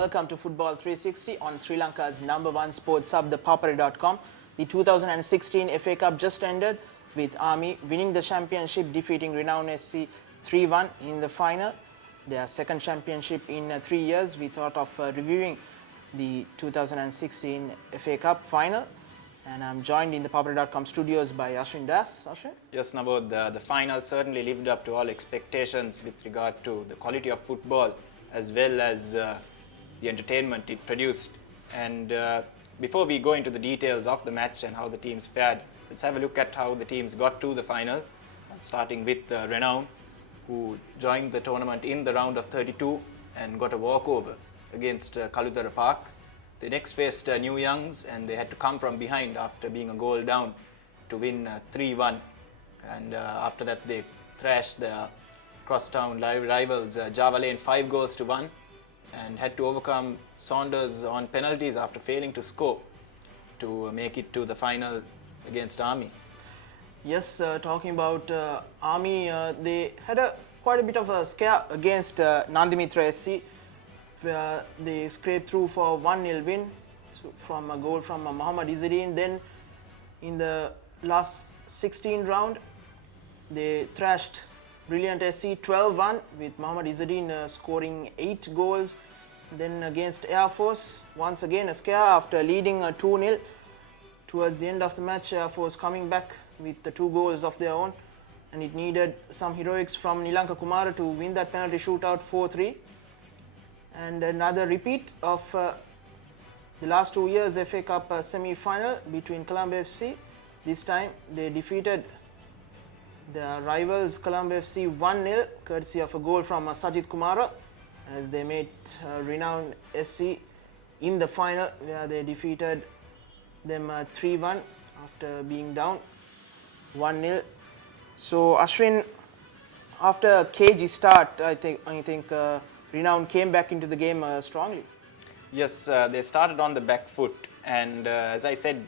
welcome to Football 360 on Sri Lanka's #1 sports hub, ThePapare.com. The 2016 FA Cup just ended with Army winning the championship, defeating Renown SC 3-1 in the final. Their second championship in 3 years. We thought of reviewing the 2016 FA Cup final. And I'm joined in the ThePapare.com studios by Ashwin Das. Ashwin? Yes, Navod, the final certainly lived up to all expectations with regard to the quality of football as well as the entertainment it produced. And before we go into the details of the match and how the teams fared, let's have a look at how the teams got to the final, starting with Renown, who joined the tournament in the round of 32 and got a walkover against Kalutara Park. They next faced New Youngs, and they had to come from behind after being a goal down to win 3-1. And after that, they thrashed their crosstown rivals Java Lane 5-1 and had to overcome Saunders on penalties after failing to score to make it to the final against Army. Yes, talking about Army, they had quite a bit of a scare against Nandimitra SC. Where they scraped through for 1-0 win from a goal from Mohammad Izzuddin. Then in the last 16 round, they thrashed Brilliant SC 12-1 with Mohammad Izzuddin scoring 8 goals. Then against Air Force, once again a scare after leading 2-0. Towards the end of the match, Air Force coming back with the 2 goals of their own, and it needed some heroics from Nilanka Kumara to win that penalty shootout 4-3. And another repeat of the last 2 years FA Cup semi-final between Colombo FC. This time they defeated their rivals Colombo FC 1-0 courtesy of a goal from Sajid Kumara, as they met Renown SC in the final, where they defeated them 3-1 after being down 1-0. So Ashwin, after a cagey start, I think Renown came back into the game strongly. Yes, they started on the back foot, and as I said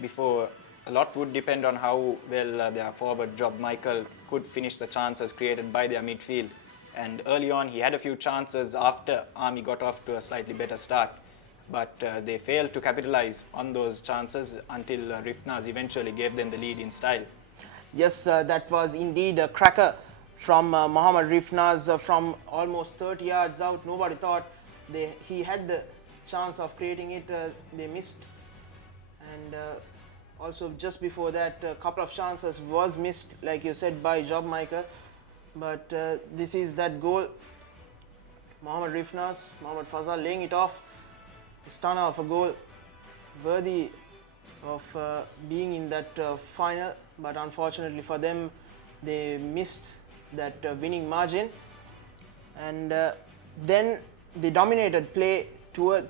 before, a lot would depend on how well their forward Job Michael could finish the chances created by their midfield. And early on, he had a few chances after Army got off to a slightly better start, but they failed to capitalize on those chances until Rifnaz eventually gave them the lead in style. Yes, that was indeed a cracker from Mohammad Rifnaz from almost 30 yards out. Nobody thought he had the chance of creating it. They missed. And also just before that, a couple of chances was missed, like you said, by Job Michael. But this is that goal. Mohammad Rifnaz, Mohammad Fazal laying it off. A stunner of a goal, worthy of being in that final. But unfortunately for them, they missed that winning margin, and then they dominated play till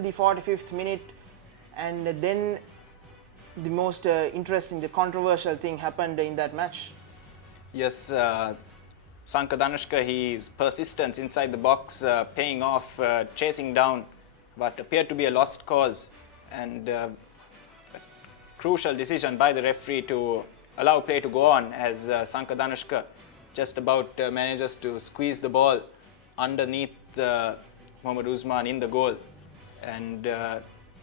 the 45th minute, and then the most interesting, the controversial thing happened in that match. Yes, Sanka Danushka, his persistence inside the box paying off, chasing down what appeared to be a lost cause, and a crucial decision by the referee to allow play to go on, as Sanka Danushka just about manages to squeeze the ball underneath Mohammad Usman in the goal, and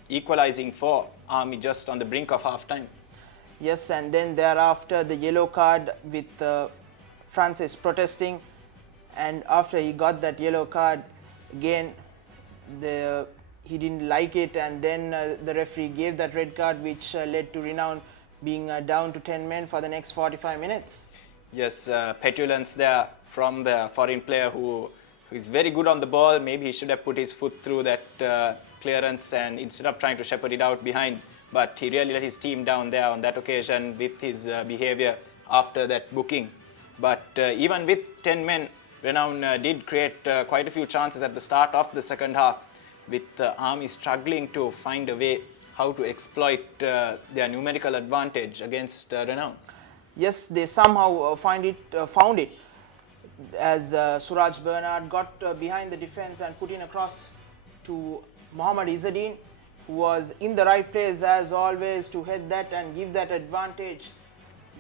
equalizing for Army just on the brink of half-time. Yes, and then thereafter the yellow card with Francis protesting, and after he got that yellow card again, he didn't like it, and then the referee gave that red card, which led to Renown being down to 10 men for the next 45 minutes. Yes, petulance there from the foreign player who is very good on the ball. Maybe he should have put his foot through that clearance, and instead of trying to shepherd it out behind, but he really let his team down there on that occasion with his behavior after that booking. But even with 10 men, Renown did create quite a few chances at the start of the second half, with Army struggling to find a way how to exploit their numerical advantage against Renown. Yes, they somehow found it, as Suraj Bernard got behind the defense and put in a cross to Mohammad Izzuddin, who was in the right place as always to head that and give that advantage,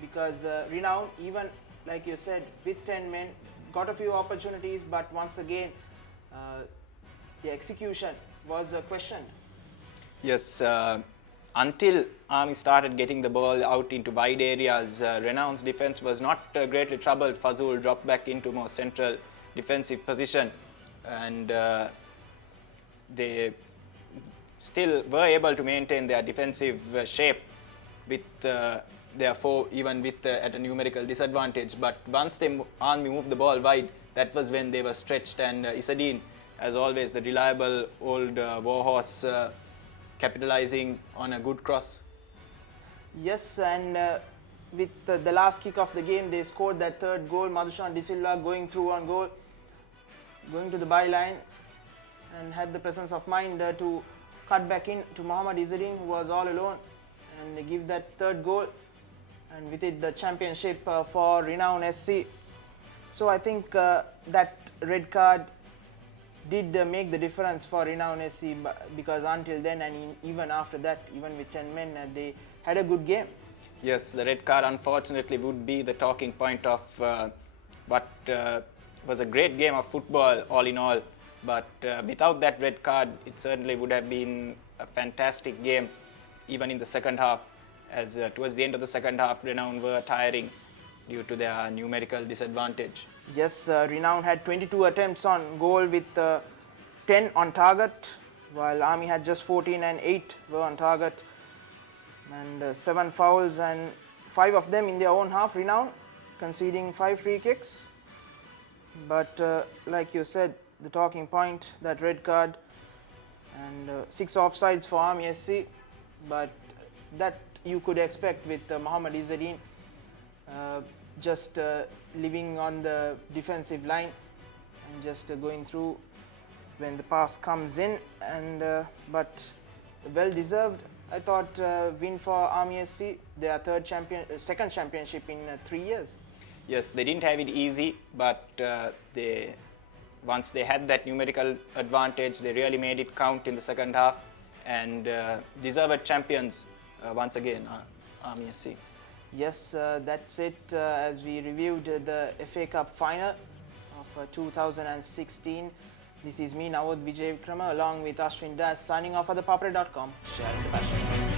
because Renown, even like you said, with 10 men, got a few opportunities, but once again the execution was questioned. Yes, until Army started getting the ball out into wide areas, Renown's defense was not greatly troubled. Fazul dropped back into more central defensive position, and they still were able to maintain their defensive shape with therefore even with at a numerical disadvantage. But once Army moved the ball wide, that was when they were stretched, and Isadine, as always, the reliable old warhorse, capitalizing on a good cross. Yes, and with the last kick of the game, they scored that third goal. Madhushan De Silva going through on goal, going to the byline, and had the presence of mind to cut back in to Mohammad Izzadin, who was all alone, and they give that third goal, and with it the championship for Renown SC. So I think that red card did make the difference for Renown SC, because until then and even after that, even with 10 men, they had a good game. Yes, the red card unfortunately would be the talking point of what was a great game of football all in all. But without that red card, it certainly would have been a fantastic game, even in the second half, as towards the end of the second half, Renown were tiring due to their numerical disadvantage. Yes, Renown had 22 attempts on goal with 10 on target, while Army had just 14 and 8 were on target. And 7 fouls, and 5 of them in their own half, Renown, conceding 5 free kicks. But like you said, the talking point, that red card, and 6 offsides for Army SC, but that you could expect with Mohammad Izzadin just living on the defensive line and just going through when the pass comes in, and but well deserved, I thought, win for Army SC, their second championship in 3 years. Yes, they didn't have it easy, but once they had that numerical advantage, they really made it count in the second half, and deserved champions once again, Army SC. Yes, that's it, as we reviewed the FA Cup final of 2016. This is me, Navod Vijay Vikrama, along with Ashwin Das, signing off at ThePapare.com. Sharing the passion.